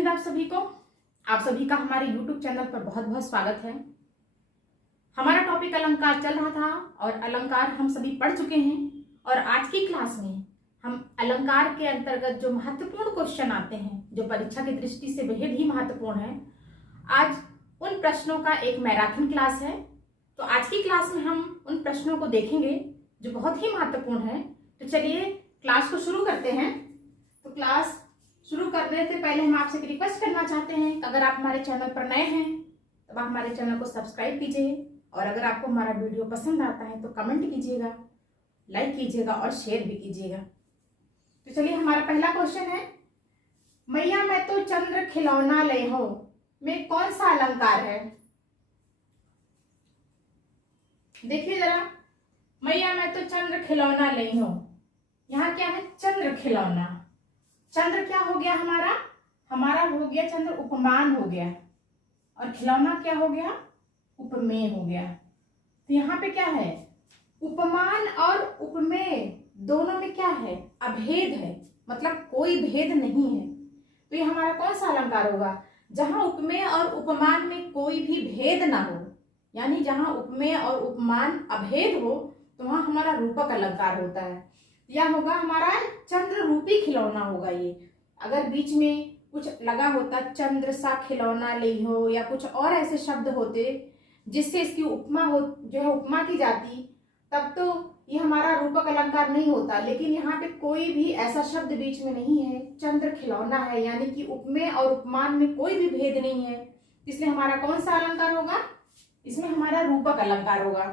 हिंद आप सभी को। आप सभी का हमारे YouTube चैनल पर बहुत बहुत स्वागत है। हमारा टॉपिक अलंकार चल रहा था और अलंकार हम सभी पढ़ चुके हैं और आज की क्लास में हम अलंकार के अंतर्गत जो महत्वपूर्ण क्वेश्चन आते हैं, जो परीक्षा की दृष्टि से बेहद ही महत्वपूर्ण है, आज उन प्रश्नों का एक मैराथन क्लास है। तो आज की क्लास में हम उन प्रश्नों को देखेंगे जो बहुत ही महत्वपूर्ण है। तो चलिए क्लास को शुरू करते हैं। तो क्लास शुरू करने से पहले हम आपसे एक रिक्वेस्ट करना चाहते हैं, अगर आप हमारे चैनल पर नए हैं तो आप हमारे चैनल को सब्सक्राइब कीजिए और अगर आपको हमारा वीडियो पसंद आता है तो कमेंट कीजिएगा, लाइक कीजिएगा और शेयर भी कीजिएगा। तो चलिए हमारा पहला क्वेश्चन है, मैया मैं तो चंद्र खिलौना ले हो में कौन सा अलंकार है? देखिए जरा, मैया मैं तो चंद्र खिलौना ले हो, यहाँ क्या है? चंद्र खिलौना। चंद्र क्या हो गया? हमारा हो गया चंद्र उपमान हो गया और खिलौना क्या हो गया? उपमेय हो गया। तो यहाँ पे क्या है? उपमान और उपमेय दोनों में क्या है? अभेद है, मतलब कोई भेद नहीं है। तो ये हमारा कौन सा अलंकार होगा? जहां उपमेय और उपमान में कोई भी भेद ना हो, यानी जहां उपमेय और उपमान अभेद हो, तो वहां हमारा रूपक अलंकार होता है। या होगा हमारा चंद्र रूपी खिलौना होगा ये। अगर बीच में कुछ लगा होता, चंद्र सा खिलौना ले हो, या कुछ और ऐसे शब्द होते जिससे इसकी उपमा हो, जो है उपमा की जाती, तब तो ये हमारा रूपक अलंकार नहीं होता। लेकिन यहाँ पे कोई भी ऐसा शब्द बीच में नहीं है, चंद्र खिलौना है, यानी कि उपमेय और उपमान में कोई भी भेद नहीं है। इसलिए हमारा कौन सा अलंकार होगा? इसमें हमारा रूपक अलंकार होगा।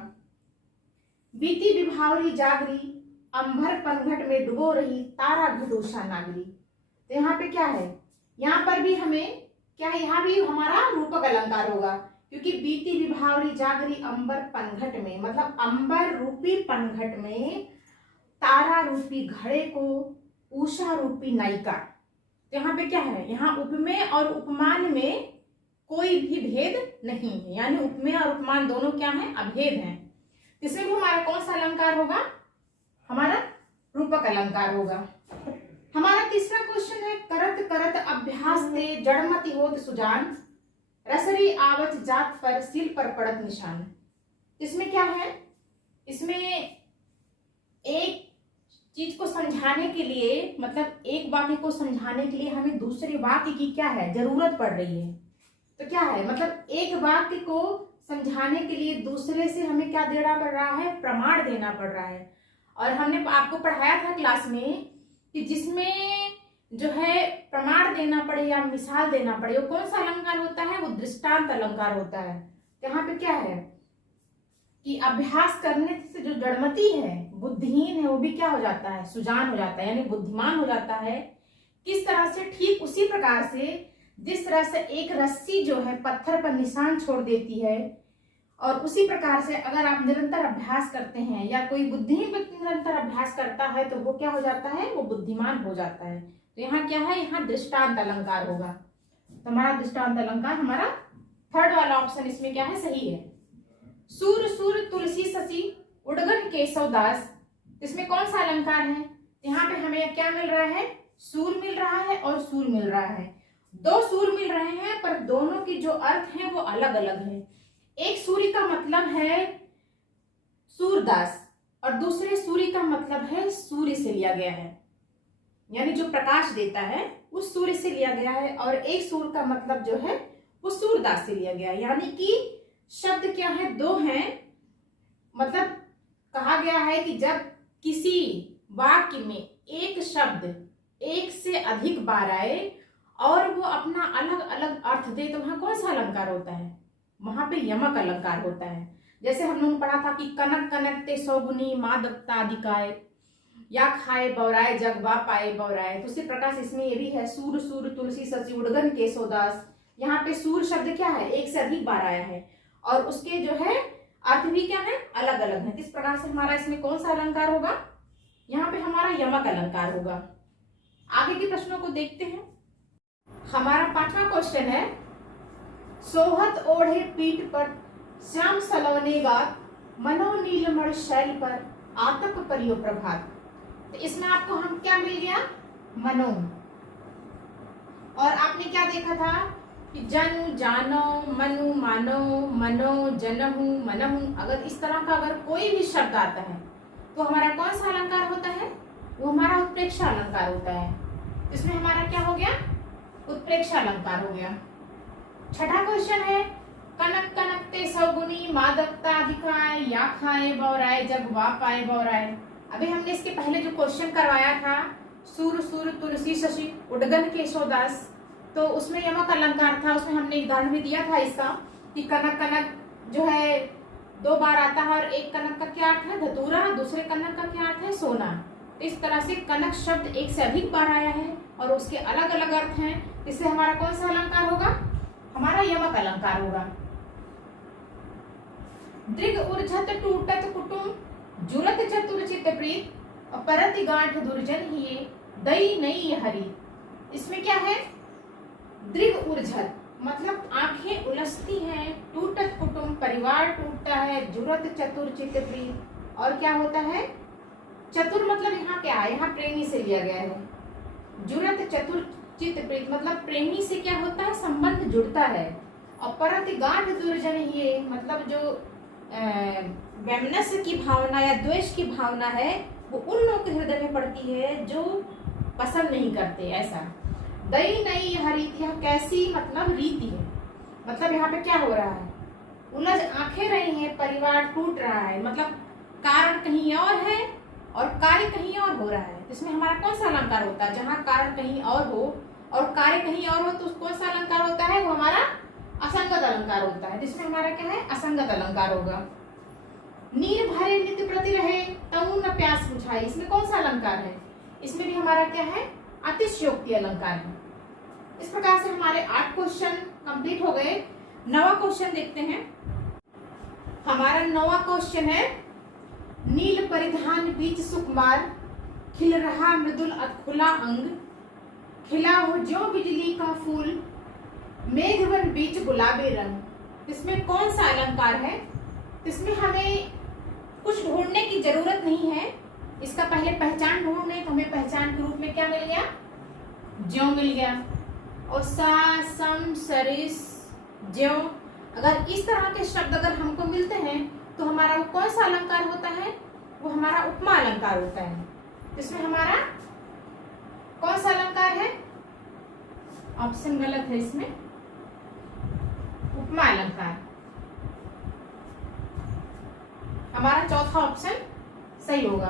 बीती विभावरी जागरी, अंबर पनघट में डुबो रही, तारा घटोषा नागरी। तो यहाँ पे क्या है? यहाँ पर भी हमें क्या है? यहाँ भी हमारा रूपक अलंकार होगा, क्योंकि बीती विभावरी जागरी अंबर पनघट में, मतलब अंबर रूपी पनघट में तारा रूपी घड़े को उषा रूपी नायिका। तो यहाँ पे क्या है? यहाँ उपमेय और उपमान में कोई भी भेद नहीं है, यानी उपमेय और उपमान दोनों क्या है? अभेद हैं। इसमें भी हमारा कौन सा अलंकार होगा? हमारा रूपक अलंकार होगा। हमारा तीसरा क्वेश्चन है, करत करत अभ्यास ते जड़मति होत सुजान, रसरी आवत जात पर सिल पर पड़त निशान। इसमें क्या है? इसमें एक चीज को समझाने के लिए, मतलब एक वाक्य को समझाने के लिए हमें दूसरे वाक्य की क्या है? जरूरत पड़ रही है। तो क्या है? मतलब एक वाक्य को समझाने के लिए दूसरे से हमें क्या देना पड़ रहा है? प्रमाण देना पड़ रहा है। और हमने आपको पढ़ाया था क्लास में कि जिसमें जो है प्रमाण देना पड़े या मिसाल देना पड़े, वो कौन सा अलंकार होता है? वो दृष्टांत अलंकार होता है। यहाँ पे क्या है कि अभ्यास करने से जो जड़मति है, बुद्धिहीन है, वो भी क्या हो जाता है? सुजान हो जाता है, यानी बुद्धिमान हो जाता है। किस तरह से? ठीक उसी प्रकार से जिस तरह से एक रस्सी जो है पत्थर पर निशान छोड़ देती है, और उसी प्रकार से अगर आप निरंतर अभ्यास करते हैं या कोई बुद्धिहीन व्यक्ति निरंतर अभ्यास करता है तो वो क्या हो जाता है? वो बुद्धिमान हो जाता है। तो यहाँ क्या है? यहाँ दृष्टांत अलंकार होगा। तो हमारा दृष्टांत अलंकार, हमारा थर्ड वाला ऑप्शन इसमें क्या है? सही है। सूर सूर तुलसी ससी उड़गन केशव दास। इसमें कौन सा अलंकार है? यहाँ पे हमें क्या मिल रहा है? सूर मिल रहा है और सूर मिल रहा है। दो सूर मिल रहे हैं, पर दोनों की जो अर्थ है वो अलग अलग है। एक सूर्य का मतलब है सूरदास और दूसरे सूर्य का मतलब है सूर्य से लिया गया है, यानी जो प्रकाश देता है उस सूर्य से लिया गया है। और एक सूर्य का मतलब जो है वो सूरदास से लिया गया है, यानी कि शब्द क्या है? दो हैं। मतलब कहा गया है कि जब किसी वाक्य में एक शब्द एक से अधिक बार आए और वो अपना अलग अलग अर्थ दे, तो वहां कौन सा अलंकार होता है? वहां पे यमक अलंकार होता है। जैसे हम लोग पढ़ा था कि कनक कनक ते सौगुनी मादकता अधिकाय, या खाए बौराए जग वा पाए बौराए। तो उसी प्रकार से इसमें ये भी है, सूर सूर तुलसी ससी उड़गन केशवदास। यहाँ पे सूर शब्द क्या है? एक से अधिक बार आया है और उसके जो है अर्थ भी क्या है? अलग अलग है। इस प्रकार से हमारा इसमें कौन सा अलंकार होगा? यहाँ पे हमारा यमक अलंकार होगा। आगे के प्रश्नों को देखते हैं। हमारा पांचवा क्वेश्चन है, सोहत ओढ़े पीठ पर श्याम सलोने गात, मनो नीलमण शैल पर आतप परियो प्रभात। तो इसमें आपको हम क्या मिल गया? मनो। और आपने क्या देखा था कि जनु जानो मनु मानो मनो जनहु मनहु, अगर इस तरह का अगर कोई भी शब्द आता है तो हमारा कौन सा अलंकार होता है? वो हमारा उत्प्रेक्षा अलंकार होता है। इसमें हमारा क्या हो गया? उत्प्रेक्षा अलंकार हो गया। छठा क्वेश्चन है कनक कनकते सौगुनी मादकता अधिकाय या खाए बौराए जब वा पाए बौराए। अभी हमने इसके पहले जो क्वेश्चन करवाया था सूर सूर तुलसी शशि उडगन केशोदास, तो उसमें यमक अलंकार था। उसमें हमने उदाहरण भी दिया था इसका कि कनक कनक जो है 2 बार आता है और एक कनक का क्या अर्थ है? धतूरा, दूसरे कनक का क्या अर्थ है? सोना। इस तरह से कनक शब्द एक से अधिक बार आया है और उसके अलग अलग अर्थ हैं। इससे हमारा कौन सा अलंकार होगा? हमारा यमक अलंकार होगा। दृग उर्झत टूटत कुटुम जुरत चतुर चित प्रीत अपरति गांठ दुर्जन हिये दई नई हरी। इसमें क्या है? दृग उर्झत मतलब आंखें उलझती हैं, टूटत कुटुम परिवार टूटता है, जुरत चतुर चित प्रीत, और क्या होता है? चतुर मतलब यहाँ क्या है? यहाँ प्रेमी से लिया गया है। जुरत चतुर चित प्रीत मतलब प्रेमी से क्या होता है? संबंध जुड़ता है। और परत गांठ दुर्जन ही मतलब जो वैमनस्य की भावना या द्वेष की भावना है वो उन लोगों के हृदय में पड़ती है जो पसंद नहीं करते। ऐसा दई नई यह रीति, यह कैसी मतलब रीति है। मतलब यहाँ पे क्या हो रहा है? उलझ आंखें रही हैं, परिवार टूट रहा है, मतलब कारण कहीं और है और कार्य कहीं और हो रहा है। इसमें हमारा कौन सा अलंकार होता है? जहाँ कारण कहीं और हो और कार्य कहीं और हो तो कौन सा अलंकार होता है? वो हमारा असंगत अलंकार होता है। जिसमें हमारा क्या है? असंगत अलंकार होगा। नीर भरे नित्य प्रति रहे तऊ न प्यास बुझाई, इसमें कौन सा अलंकार है? इसमें भी हमारा क्या है? अतिशयोक्ति अलंकार है। इस प्रकार से हमारे 8 क्वेश्चन कंप्लीट हो गए। 9वां क्वेश्चन देखते हैं। हमारा 9वां क्वेश्चन है नील परिधान बीच सुकुमार खिल रहा मृदुल खुला अंग खिला हो जो बिजली का फूल मेघवन बीच गुलाबी रंग। इसमें कौन सा अलंकार है? इसमें हमें कुछ ढूंढने की जरूरत नहीं है। इसका पहले पहचान ढूंढने तो हमें पहचान के रूप में क्या मिल गया? ज्यों मिल गया। और सा सम सरिस ज्यों, अगर इस तरह के शब्द अगर हमको मिलते हैं तो हमारा वो कौन सा अलंकार होता है? वो हमारा उपमा अलंकार होता है। इसमें हमारा कौन सा अलंकार है? ऑप्शन गलत है, इसमें उपमा अलंकार। हमारा चौथा ऑप्शन सही होगा।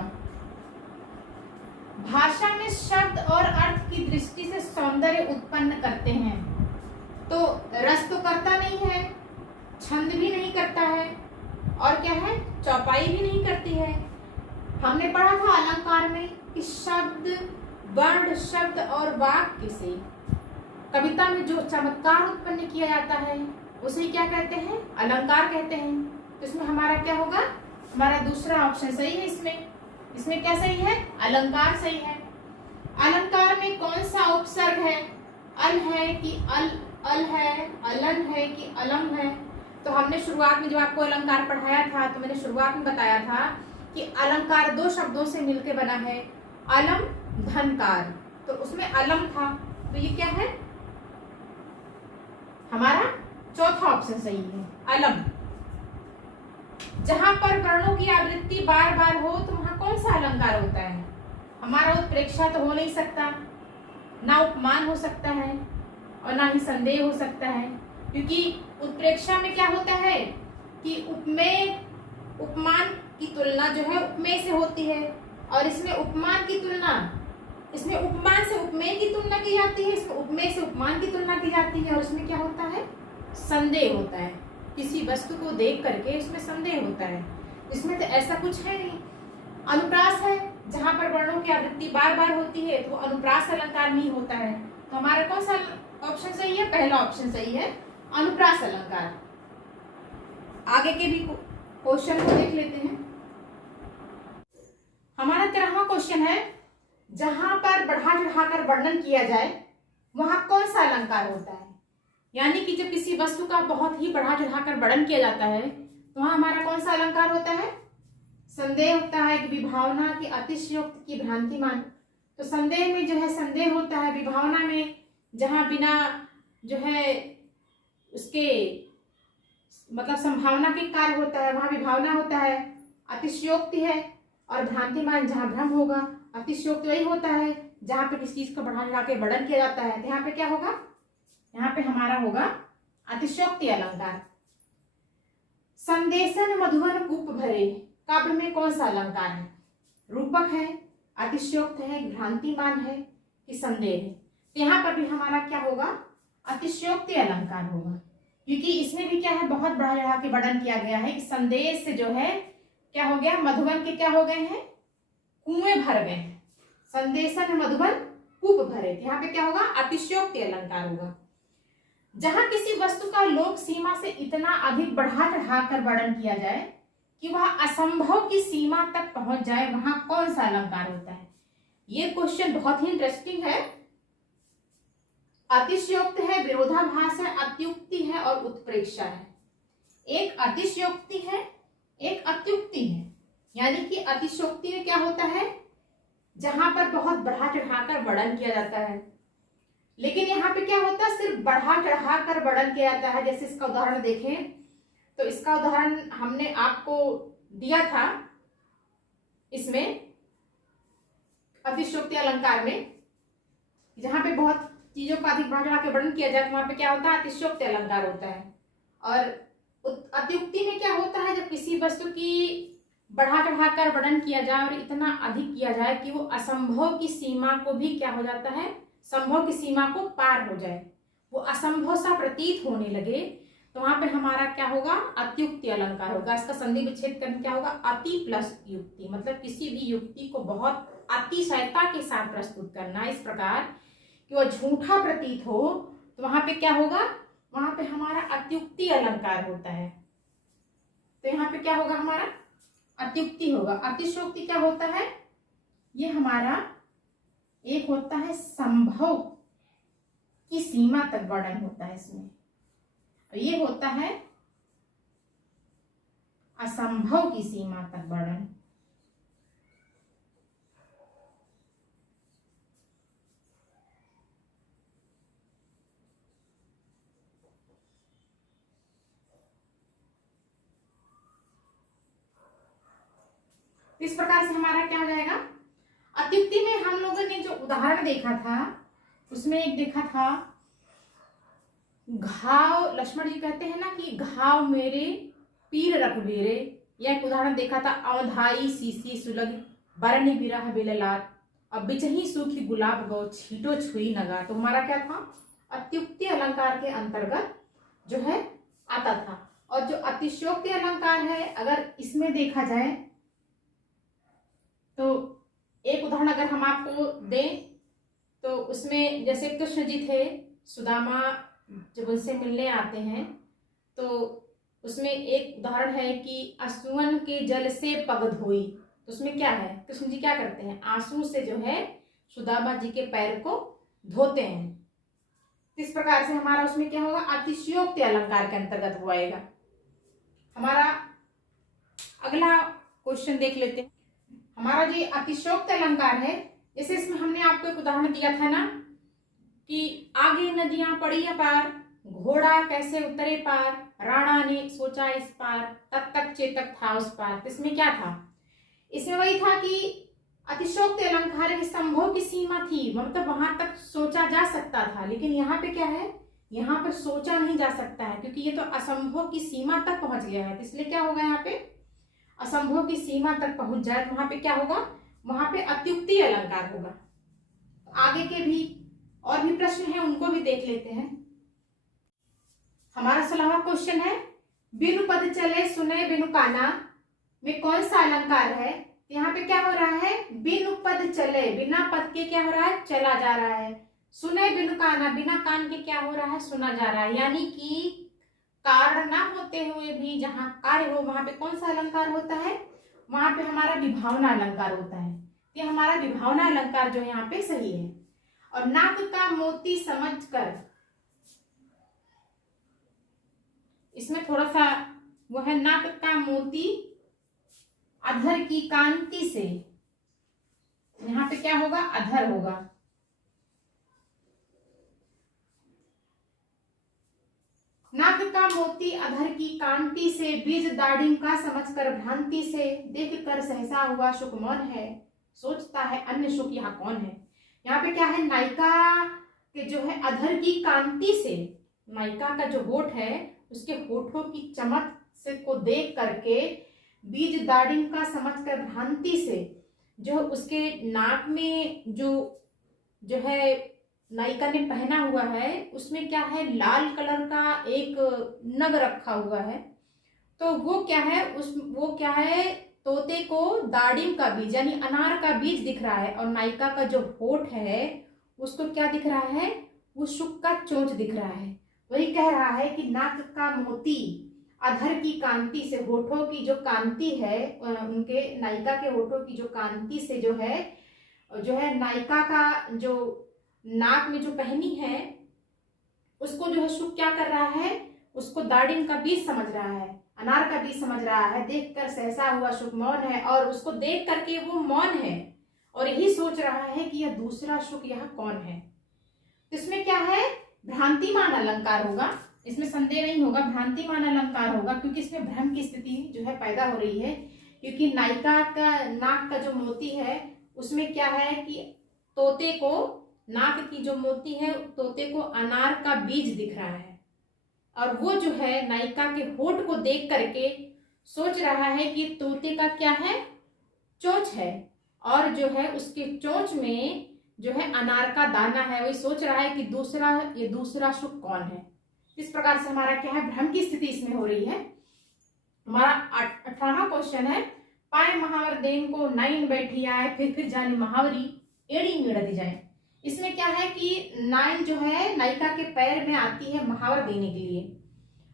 भाषा में शब्द और अर्थ की दृष्टि से सौंदर्य उत्पन्न करते हैं, तो रस तो करता नहीं है, छंद भी नहीं करता है, और क्या है? चौपाई भी नहीं करती है। हमने पढ़ा था अलंकार में कि शब्द, वर्ण, शब्द और वाक्य से कविता में जो चमत्कार उत्पन्न किया जाता है उसे क्या कहते हैं? अलंकार कहते हैं। तो इसमें हमारा क्या होगा? हमारा दूसरा ऑप्शन सही है। इसमें क्या सही है? अलंकार सही है। अलंकार में कौन सा उपसर्ग है? अल है कि अल है, अलन है कि अलम है? तो हमने शुरुआत में जब आपको अलंकार पढ़ाया था तो मैंने शुरुआत में बताया था कि अलंकार 2 शब्दों से मिलकर बना है, अलम धनकार। तो उसमें अलम था, तो ये क्या है? हमारा चौथा ऑप्शन सही है, अलम। जहां पर वर्णों की आवृत्ति बार बार हो तो वहां कौन सा अलंकार होता है? हमारा उत्प्रेक्षा तो हो नहीं सकता, ना उपमान हो सकता है और ना ही संदेह हो सकता है, क्योंकि उत्प्रेक्षा में क्या होता है कि उपमेय उपमान की तुलना जो है उपमेय से होती है, और इसमें उपमान की तुलना, इसमें उपमान से उपमेय की तुलना की जाती है, इसमें उपमेय से उपमान की तुलना की जाती है, और इसमें क्या होता है? संदेह होता है। किसी वस्तु को देख करके इसमें संदेह होता है। इसमें तो ऐसा कुछ है नहीं। अनुप्रास है, जहां पर वर्णों की आवृत्ति बार बार होती है तो अनुप्रास अलंकार नहीं होता है। तो हमारा कौन सा ऑप्शन सही है? पहला ऑप्शन सही है, अनुप्रास अलंकार। आगे के भी क्वेश्चन को देख लेते हैं। हमारा 13वां क्वेश्चन है, जहां पर बढ़ा चढ़ाकर वर्णन किया जाए वहां कौन सा अलंकार होता है? यानी कि जब किसी वस्तु का बहुत ही बढ़ा चढ़ाकर वर्णन किया जाता है तो वहां हमारा कौन सा अलंकार होता है? संदेह होता है कि विभावना की अतिशयोक्ति की भ्रांति मान। तो संदेह में जो है संदेह होता है, विभावना में जहाँ बिना जो है उसके मतलब संभावना के कार्य होता है वहां विभावना होता है। अतिशयोक्ति है। और भ्रांतिमान जहाँ भ्रम होगा। अतिशयोक्ति वही होता है जहाँ पे किसी चीज को बढ़ा चढ़ा के वर्णन किया जाता है। तो यहाँ पे क्या होगा, यहाँ पे हमारा होगा अतिशयोक्ति अलंकार। संदेशन मधुवन कूप भरे काव्य में कौन सा अलंकार है? रूपक है, अतिशयोक्त है, भ्रांतिमान है कि संदेह है? तो यहाँ पर भी हमारा क्या होगा, अतिशयोक्ति अलंकार होगा, क्योंकि इसमें भी क्या है, बहुत बढ़ा चढ़ा के वर्णन किया गया है कि संदेश से जो है क्या हो गया, मधुबन के क्या हो गए हैं, कुएं भर गए हैं। संदेशन मधुबन कूप भरे, यहाँ पे क्या होगा, अतिशयोक्ति अलंकार होगा। जहां किसी वस्तु का लोक सीमा से इतना अधिक बढ़ा चढ़ाकर वर्णन किया जाए कि वह असंभव की सीमा तक पहुंच जाए, वहां कौन सा अलंकार होता है? ये क्वेश्चन बहुत ही इंटरेस्टिंग है। अतिशयोक्त है, विरोधाभास है, अत्युक्ति है और उत्प्रेक्षा है। एक अतिशयोक्ति है, एक अत्युक्ति है। यानी कि अतिशयोक्ति में क्या होता है, जहां पर बहुत बढ़ा चढ़ाकर वर्णन किया जाता है, लेकिन यहाँ पे क्या होता है, सिर्फ बढ़ा चढ़ाकर वर्णन किया जाता है। जैसे इसका उदाहरण देखें तो इसका उदाहरण हमने आपको दिया था इसमें अतिशयोक्ति अलंकार में, जहां पे बहुत चीजों का अधिक बढ़ा चढ़ा के वर्णन किया जाए, वहां पे क्या होता है, अतिशयोक्ति अलंकार होता है। और अत्युक्ति में क्या होता है, जब किसी वस्तु की बढ़ा चढ़ाकर वर्णन किया जाए और इतना अधिक किया जाए कि वो असंभव की सीमा को भी क्या हो जाता है, संभव की सीमा को पार हो जाए, वो असंभव सा प्रतीत होने लगे, तो वहां पे हमारा क्या होगा, अत्युक्ति अलंकार होगा। इसका संधि विच्छेद करके क्या होगा, अति प्लस युक्ति, मतलब किसी भी युक्ति को बहुत अतिशयता के साथ प्रस्तुत करना इस प्रकार कि वह झूठा प्रतीत हो, तो वहां पे क्या होगा, वहां पे हमारा अत्युक्ति अलंकार होता है। तो यहाँ पे क्या होगा, हमारा अत्युक्ति होगा। अतिशयोक्ति क्या होता है, ये हमारा एक होता है संभव की सीमा तक वर्णन होता है इसमें, और ये होता है असंभव की सीमा तक वर्णन। इस प्रकार से हमारा क्या हो जाएगा, अत्युक्ति में हम लोगों ने जो उदाहरण देखा था उसमें एक देखा था घाव, लक्ष्मण जी कहते हैं ना कि घाव मेरे पीर रघुवीरे, यह एक उदाहरण देखा था। अवधाई सीसी सुलग बरनी बिरह बिललात, अब बिचही सूखी गुलाब गौ छीटो छुई नगा। तो हमारा क्या था, अत्युक्ति अलंकार के अंतर्गत जो है आता था। और जो अतिशयोक्ति अलंकार है, अगर इसमें देखा जाए तो एक उदाहरण अगर हम आपको दें तो उसमें जैसे कृष्ण जी थे, सुदामा जब उनसे मिलने आते हैं तो उसमें एक उदाहरण है कि आंसुअन के जल से पग धोई। तो उसमें क्या है, कृष्ण जी क्या करते हैं, आंसू से जो है सुदामा जी के पैर को धोते हैं। इस प्रकार से हमारा उसमें क्या होगा, अतिशयोक्ति अलंकार के अंतर्गत वो आएगा। हमारा अगला क्वेश्चन देख लेते हैं। हमारा जो अतिशयोक्ति अलंकार है, जैसे इसमें हमने आपको एक उदाहरण दिया था ना कि आगे नदियां पड़ी अपार, घोड़ा कैसे उतरे पार, राणा ने सोचा इस पार, तब तक चेतक था उस पार। तो इसमें क्या था, इसमें वही था कि अतिशयोक्ति अलंकार की संभव की सीमा थी, मतलब वहां तक सोचा जा सकता था, लेकिन यहाँ पे क्या है, यहाँ पे सोचा नहीं जा सकता है, क्योंकि ये तो असंभव की सीमा तक पहुंच गया है। तो इसलिए क्या होगा, यहाँ पे असंभव की सीमा तक पहुंच जाए तो वहां पे क्या होगा, वहां पे अत्युक्ति अलंकार होगा। आगे के भी और भी प्रश्न हैं, उनको भी देख लेते हैं। हमारा 16वां क्वेश्चन है, बिनु पद चले सुने बिनु काना में कौन सा अलंकार है? यहाँ पे क्या हो रहा है, बिनु पद चले, बिना पद के क्या हो रहा है, चला जा रहा है। सुने बिनु काना, बिना कान के क्या हो रहा है, सुना जा रहा है। यानी कि कारण ना होते हुए भी जहां कार्य हो वहां पे कौन सा अलंकार होता है, वहां पे हमारा विभावना अलंकार होता है। ये हमारा विभावना अलंकार जो है यहाँ पे सही है। और नाक का मोती समझकर, इसमें थोड़ा सा वो है, नाक का मोती अधर की कांति से, यहाँ पे क्या होगा, अधर होगा। नाक का मोती अधर की कांति से, बीज दाढ़ी का समझकर भ्रांति से, देख कर सहसा हुआ शुक मौन है, सोचता है अन्य शुक यहाँ कौन है। यहाँ पे क्या है, नायिका के जो है अधर की कांति से, नायिका का जो होठ है उसके होठों की चमक से को देख करके, बीज दाढ़ी का समझकर भ्रांति से, जो उसके नाक में जो है नायिका ने पहना हुआ है उसमें क्या है, लाल कलर का एक नग रखा हुआ है। तो वो क्या है, वो क्या है, तोते को दाड़िम का बीज यानी अनार का बीज दिख रहा है, और नायिका का जो होठ है उसको क्या दिख रहा है, वो शुक का चोंच दिख रहा है। वही कह रहा है कि नाक का मोती अधर की कांति से, होठों की जो कांति है, उनके नायिका के होठों की जो कांति से जो है नायिका का जो नाक में जो पहनी है उसको जो है शुक क्या कर रहा है, उसको दाड़िम का बीज समझ रहा है, अनार का बीज समझ रहा है। देखकर सहसा हुआ शुक मौन है, और उसको देख करके वो मौन है और यही सोच रहा है कि यह दूसरा शुक यह कौन है। तो इसमें क्या है, भ्रांतिमान अलंकार होगा, इसमें संदेह नहीं होगा, भ्रांतिमान अलंकार होगा, क्योंकि इसमें भ्रम की स्थिति जो है पैदा हो रही है। क्योंकि नायिका का नाक का जो मोती है उसमें क्या है कि तोते को, नाक की जो मोती है तोते को अनार का बीज दिख रहा है, और वो जो है नायिका के होठ को देख करके सोच रहा है कि तोते का क्या है, चोंच है, और जो है उसके चोंच में जो है अनार का दाना है। वही सोच रहा है कि ये दूसरा शुक कौन है। इस प्रकार से हमारा क्या है, भ्रम की स्थिति इसमें हो रही है। हमारा 18वां क्वेश्चन है, पाए महावर देन को नाइन बैठी आए, फिर जानी महावरी एड़ी मेड़ दी जाए। इसमें क्या है कि नाइन जो है नायिका के पैर में आती है महावर देने के लिए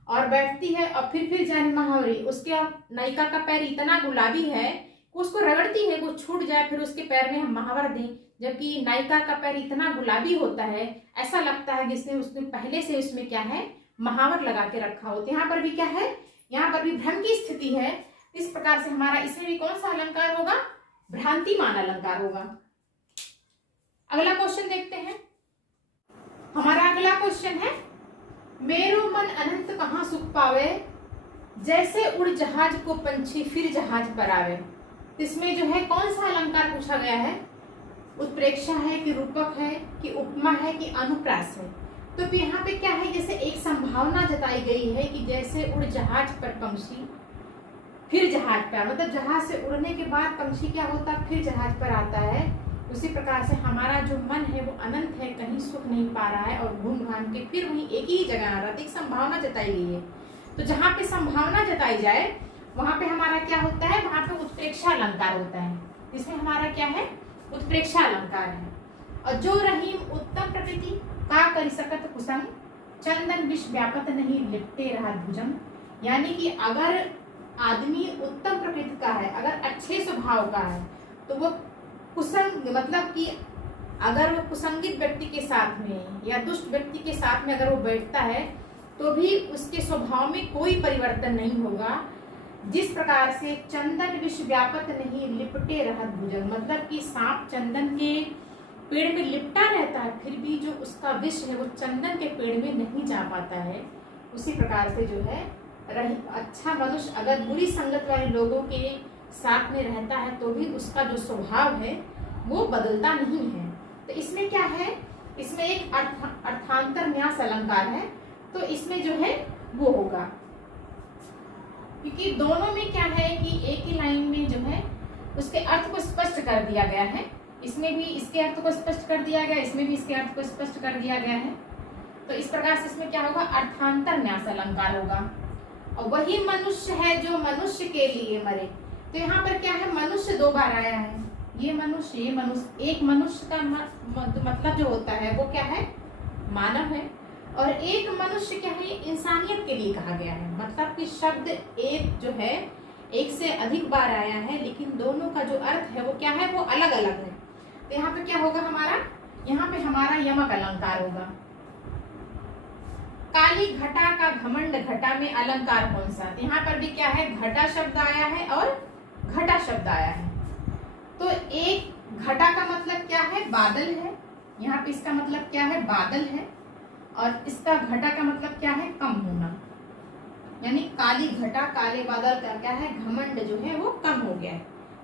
और बैठती है, और फिर जानी महावरी, उसके नायिका का पैर इतना गुलाबी है कि उसको रगड़ती है, वो छूट जाए, फिर उसके पैर में हम महावर दें। जबकि नायिका का पैर इतना गुलाबी होता है, ऐसा लगता है जिसने उसने पहले से उसमें क्या है, महावर लगा के रखा हो। तो यहाँ पर भी क्या है, यहाँ पर भी भ्रम की स्थिति है। इस प्रकार से हमारा इसमें भी कौन सा अलंकार होगा, भ्रांतिमान अलंकार होगा। अगला क्वेश्चन देखते हैं। हमारा अगला क्वेश्चन है, मेरो मन अनंत कहाँ सुख पावे, जैसे उड़ जहाज को पंछी फिर जहाज पर आवे। इसमें जो है कौन सा अलंकार पूछा गया है, उत्प्रेक्षा है कि रूपक है कि उपमा है कि अनुप्रास है। तो फिर यहाँ पे क्या है, जैसे एक संभावना जताई गई है कि जैसे उड़ जहाज पर पंछी फिर जहाज पर, मतलब जहाज से उड़ने के बाद पंछी क्या होता है, फिर जहाज पर आता है। उसी प्रकार से हमारा जो मन है वो अनंत है, कहीं सुख नहीं पा रहा है और घूम घाम के फिर वहीं एक ही जगह आ रहा है। एक संभावना जताई गई है, तो जहाँ पे संभावना जताई जाए वहां पे हमारा क्या होता है, वहां पे उत्प्रेक्षा अलंकार होता है। इसमें हमारा क्या है, उत्प्रेक्षा अलंकार है। और जो रहीम उत्तम प्रकृति का करी सकत कुसंग, चंदन विष व्यापत नहीं लिपटे रहा भुजंग। यानी कि अगर आदमी उत्तम प्रकृति का है, अगर अच्छे स्वभाव का है, तो वो कुसंग मतलब कि अगर वो कुसंगित व्यक्ति के साथ में या दुष्ट व्यक्ति के साथ में अगर वो बैठता है तो भी उसके स्वभाव में कोई परिवर्तन नहीं होगा। जिस प्रकार से चंदन विष व्यापत नहीं लिपटे रहत भुजंग, मतलब कि सांप चंदन के पेड़ में लिपटा रहता है फिर भी जो उसका विष है वो चंदन के पेड़ में नहीं जा पाता है। उसी प्रकार से जो है अच्छा मनुष्य अगर बुरी संगत वाले लोगों के साथ में रहता है तो भी उसका जो स्वभाव है वो बदलता नहीं है। तो इसमें क्या है, इसमें एक अर्थांतर न्यास अलंकार है, तो इसमें जो है वो होगा, क्योंकि दोनों में क्या है कि एक ही लाइन में जो है उसके अर्थ को स्पष्ट कर दिया गया है। इसमें भी इसके अर्थ को स्पष्ट कर दिया गया, इसमें भी इसके अर्थ को स्पष्ट कर दिया गया है। तो इस प्रकार से इसमें क्या होगा, अर्थांतर न्यास अलंकार होगा। और वही मनुष्य है जो मनुष्य के लिए मरे। तो यहाँ पर क्या है, मनुष्य दो बार आया है, ये मनुष्य। एक मनुष्य का मतलब जो होता है वो क्या है, मानव है, और एक मनुष्य क्या है, इंसानियत के लिए कहा गया है। मतलब कि शब्द एक जो है एक से अधिक बार आया है, लेकिन दोनों का जो अर्थ है वो क्या है, वो अलग अलग है। तो यहाँ पे क्या होगा हमारा, यहाँ पे हमारा यमक अलंकार होगा। काली घटा का घमंड घटा में अलंकार कौन सा। यहाँ पर भी क्या है, घटा शब्द आया है और घटा शब्द आया है। तो एक घटा का मतलब क्या है, बादल है, यहाँ पे इसका मतलब क्या है, बादल है, और इसका घटा का मतलब क्या है, कम होना। यानी काली घटा काले बादल का क्या है, घमंड जो है वो कम हो गया है।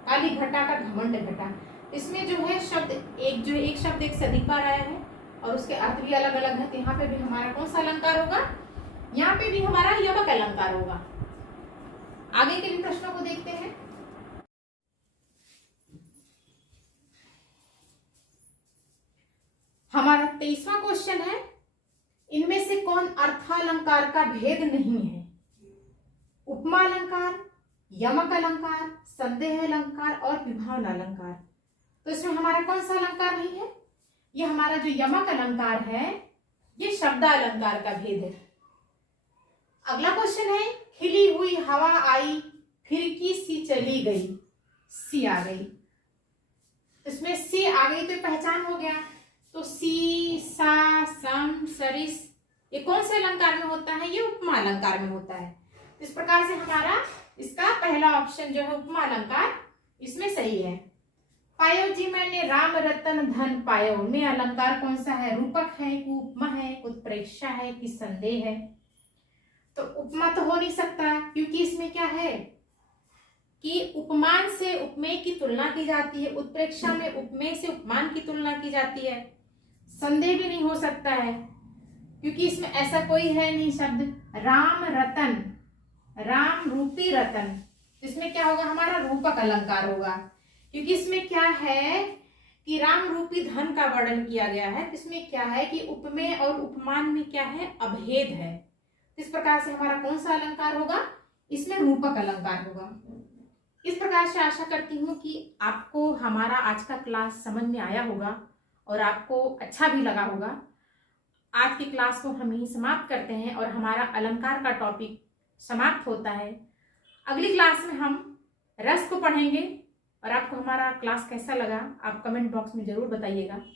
काली घटा का घमंड घटा। इसमें जो है शब्द एक शब्द एक से अधिक बार आया है और उसके अर्थ भी अलग अलग है। तो यहाँ पे भी हमारा कौन सा अलंकार होगा, यहाँ पे भी हमारा यमक अलंकार होगा। आगे के प्रश्नों को देखते हैं। हमारा 23वां क्वेश्चन है, इनमें से कौन अर्थालंकार का भेद नहीं है? उपमा अलंकार, यमक अलंकार, संदेह अलंकार और विभावना अलंकार। तो इसमें हमारा कौन सा अलंकार नहीं है? ये हमारा जो यमक अलंकार है ये शब्द अलंकार का भेद है। अगला क्वेश्चन है, खिली हुई हवा आई फिरकी सी चली गई, सी आ गई। इसमें सी आ गई तो पहचान हो गया। तो सी, सा, सम, सरिस ये कौन से अलंकार में होता है? ये उपमा अलंकार में होता है। इस प्रकार से हमारा इसका पहला ऑप्शन जो है उपमा अलंकार इसमें सही है। पायो जी मैंने राम रतन धन पायो में अलंकार कौन सा है? रूपक है कि उपमा है, उत्प्रेक्षा है कि संदेह है? तो उपमा तो हो नहीं सकता, क्योंकि इसमें क्या है कि उपमान से उपमेय की तुलना की जाती है, उत्प्रेक्षा में उपमेय से उपमान की तुलना की जाती है। संदेह भी नहीं हो सकता है, क्योंकि इसमें ऐसा कोई है नहीं शब्द। राम रतन, राम रूपी रतन, इसमें क्या होगा? हमारा रूपक अलंकार होगा, क्योंकि इसमें क्या है कि राम रूपी धन का वर्णन किया गया है। इसमें क्या है कि उपमेय और उपमान में क्या है? अभेद है। इस प्रकार से हमारा कौन सा अलंकार होगा? इसमें रूपक अलंकार होगा। इस प्रकार से आशा करती हूँ कि आपको हमारा आज का क्लास समझ में आया होगा और आपको अच्छा भी लगा होगा। आज की क्लास को हम यहीं समाप्त करते हैं और हमारा अलंकार का टॉपिक समाप्त होता है। अगली क्लास में हम रस को पढ़ेंगे और आपको हमारा क्लास कैसा लगा आप कमेंट बॉक्स में जरूर बताइएगा।